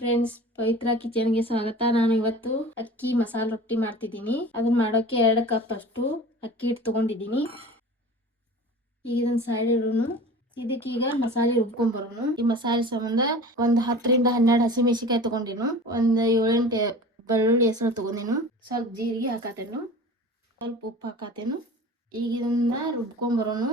Friends, ಪವಿತ್ರ ಕಿಚನ್ಗೆ ಸ್ವಾಗತ. ನಾನು ಇವತ್ತು ಅಕ್ಕಿ ಮಸಾಲ ರೊಟ್ಟಿ ಮಾಡ್ತಿದ್ದೀನಿ. ಅದನ್ನ ಮಾಡೋಕೆ 2 ಕಪ್ ಅಷ್ಟು ಅಕ್ಕಿ ಹಿಟ್ಟು ತಗೊಂಡಿದ್ದೀನಿ. ಈಗ ಇದನ್ನ ಸೈಡ್ ಇಡೋಣ. ಇದಕ್ಕೀಗ ಮಸಾಲೆ ರುಬ್ಕೊಂಡ್ ಬರೋಣ. ಈ ಮಸಾಲೆ ಸಂಬಂಧ ಒಂದ್ 10 ರಿಂದ 12 ಹಸಿಮೆಣಸಿನಕಾಯಿ ತಗೊಂಡಿನು. ಒಂದ್ 7-8 ಬೆಳ್ಳುಳ್ಳಿ ಹೆಸರು ತಗೊಂಡಿನು. ಸ್ವಲ್ಪ ಜೀರಿಗೆ ಹಾಕತೇನು, ಸ್ವಲ್ಪ ಉಪ್ಪು ಹಾಕತೇನು. ಈಗ ಇದನ್ನ ರುಬ್ಕೊಂಡ್ ಬರೋಣ.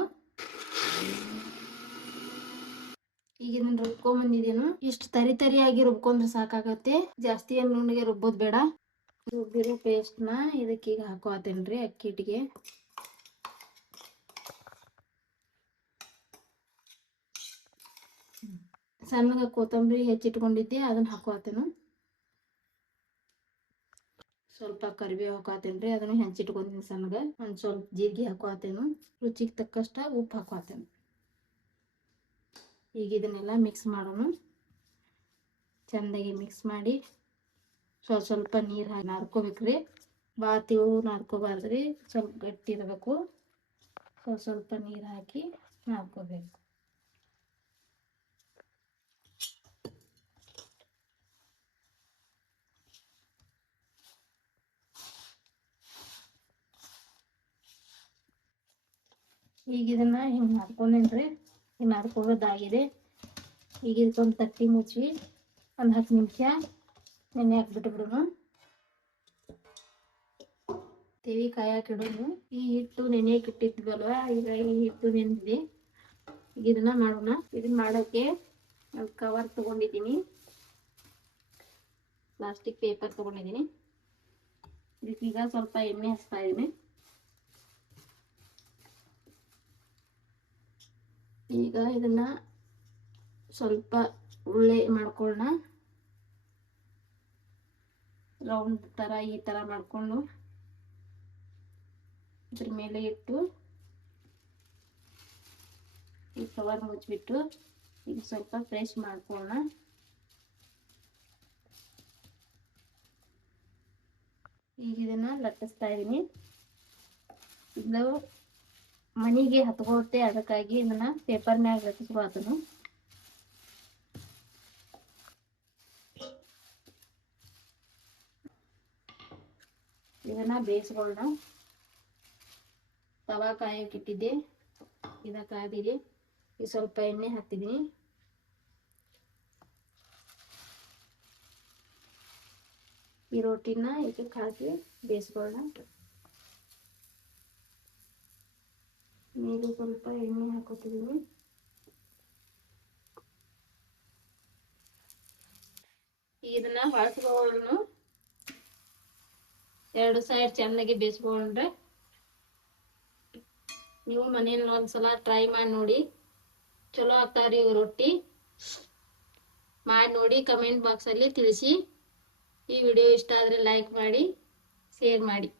ಈಗ ಇದನ್ನ ರುಬ್ಕೊಂಡ್ ಬಂದಿದ್ದೇನು. ಇಷ್ಟು ತರಿಯಾಗಿ ರುಬ್ಕೊಂಡ್ರೆ ಸಾಕಾಗತ್ತೆ, ಜಾಸ್ತಿ ನುಣ್ಣಗೆ ರುಬ್ಬೋದ್ ಬೇಡ. ರುಬ್ಬಿರೋ ಪೇಸ್ಟ್ ನ ಇದಕ್ಕೆ ಈಗ ಹಾಕೋತೇನ್ರಿ ಅಕ್ಕಿ ಹಿಟ್ಟಿಗೆ. ಸಣ್ಣಗ ಕೊತ್ತಂಬರಿ ಹೆಚ್ಚಿಟ್ಕೊಂಡಿದ್ದೆ, ಅದನ್ನ ಹಾಕೋತೇನು. ಸ್ವಲ್ಪ ಕರಿಬೇವು ಹಾಕೋತೇನ್ರಿ, ಅದನ್ನ ಹೆಚ್ಚಿಟ್ಕೊಂಡಿನಿ ಸಣ್ಣಗ. ಒಂದ್ ಸ್ವಲ್ಪ ಜೀರಿಗೆ ಹಾಕೋತೇನು. ರುಚಿಗೆ ತಕ್ಕಷ್ಟ ಉಪ್ಪು ಹಾಕೋತೇನು. ಈಗ ಇದನ್ನೆಲ್ಲ ಮಿಕ್ಸ್ ಮಾಡೋಣ. ಚಂದಾಗಿ ಮಿಕ್ಸ್ ಮಾಡಿ ಸ್ವಲ್ಪ ನೀರು ಹಾಕಿ ನಾದ್ಕೋಬೇಕ್ರಿ. ಬಾತಿವು ನಾದ್ಕೋಬಾರ್ದ್ರಿ, ಸ್ವಲ್ಪ ಗಟ್ಟಿ ಇರಬೇಕು. ಸ್ವಲ್ಪ ನೀರು ಹಾಕಿ ನಾದ್ಕೋಬೇಕು. ಈಗ ಇದನ್ನ ಹಿಂಗೆ ನಾದ್ಕೊಂಡೇನ್ರಿ. ಹಿಂಗೆ ನಾದ್ಕೊಳ್ಳೋದಾಗಿದೆ. ಈಗ ಇದಕ್ಕೊಂದು ತಟ್ಟಿ ಮುಚ್ಚಿ ಒಂದು 10 ನಿಮಿಷ ನೆನೆ ಹಾಕ್ಬಿಟ್ಟು ಬಿಡೋಣ. ತೆವಿ ಕಾಯಕ್ಕೆ ಇಡೋಣ. ಈ ಹಿಟ್ಟು ನೆನೆಯಕ್ಕೆ ಇಟ್ಟಿದ್ವಲ್ವ, ಈಗ ಈ ಹಿಟ್ಟು ನೆನೆದಿದೆ. ಈಗ ಇದನ್ನ ಮಾಡೋಣ. ಇದನ್ನ ಮಾಡೋಕೆ ಕವರ್ ತಗೊಂಡಿದ್ದೀನಿ, ಪ್ಲಾಸ್ಟಿಕ್ ಪೇಪರ್ ತಗೊಂಡಿದ್ದೀನಿ. ಇದಕ್ಕೀಗ ಸ್ವಲ್ಪ ಎಣ್ಣೆ ಹಚ್ತಾ ಇದ್ದೀನಿ. ಈಗ ಇದನ್ನ ಸ್ವಲ್ಪ ಉಳ್ಳೆ ಮಾಡ್ಕೊಳ್ಳೋಣ. ರೌಂಡ್ ತರ ಈ ತರ ಮಾಡ್ಕೊಂಡು ಇದ್ರ ಮೇಲೆ ಇಟ್ಟು ಈ ಕವರ್ ಮುಚ್ಚಿಬಿಟ್ಟು ಈಗ ಸ್ವಲ್ಪ ಫ್ರೆಶ್ ಮಾಡ್ಕೊಳ್ಳೋಣ. ಈಗ ಇದನ್ನ ಲಟ್ಟಿಸ್ತಾ ಇದೀನಿ. ಇದು ಮನೆಗೆ ಹತ್ಕೊಳುತ್ತೆ, ಅದಕ್ಕಾಗಿ ಇದನ್ನ ಪೇಪರ್ ಮ್ಯಾಗ ಲಟ್ಟಿಸ್ಬಾರ್ದು. ಇದನ್ನ ಬೇಯಿಸ್ಕೊಳ್ಳೋಣ. ತವಾ ಕಾಯಕ್ಕೆ ಇಟ್ಟಿದ್ದೆ, ಇದ ಕಾದಿದೆ. ಈಗ ಸ್ವಲ್ಪ ಎಣ್ಣೆ ಹಾಕ್ತಿದ್ದೀನಿ. ಈ ರೊಟ್ಟಿನ ಇದಕ್ಕೆ ಹಾಕಿ ಬೇಯಿಸ್ಕೊಳ್ಳೋಣ. ಮೇಲೆ ಸ್ವಲ್ಪ ಎಣ್ಣೆ ಹಾಕೋತಿದ್ದೀನಿ. ಇದನ್ನ ಹೊಳ್ಸ್ಕೊಳ್ಳೋಣ. 2 ಸೈಡ್ ಚೆನ್ನಾಗಿ ಬೇಯಿಸ್ಕೊಂಡ್ರೆ ನೀವು ಮನೆಯಲ್ಲಿ ಒಂದ್ಸಲ ಟ್ರೈ ಮಾಡಿ ನೋಡಿ. ಚಲೋ ಆಗ್ತಾವ್ರಿ ಇವು ರೊಟ್ಟಿ. ಮಾಡಿ ನೋಡಿ, ಕಮೆಂಟ್ ಬಾಕ್ಸ್ ಅಲ್ಲಿ ತಿಳಿಸಿ. ಈ ವಿಡಿಯೋ ಇಷ್ಟ ಆದ್ರೆ ಲೈಕ್ ಮಾಡಿ, ಶೇರ್ ಮಾಡಿ.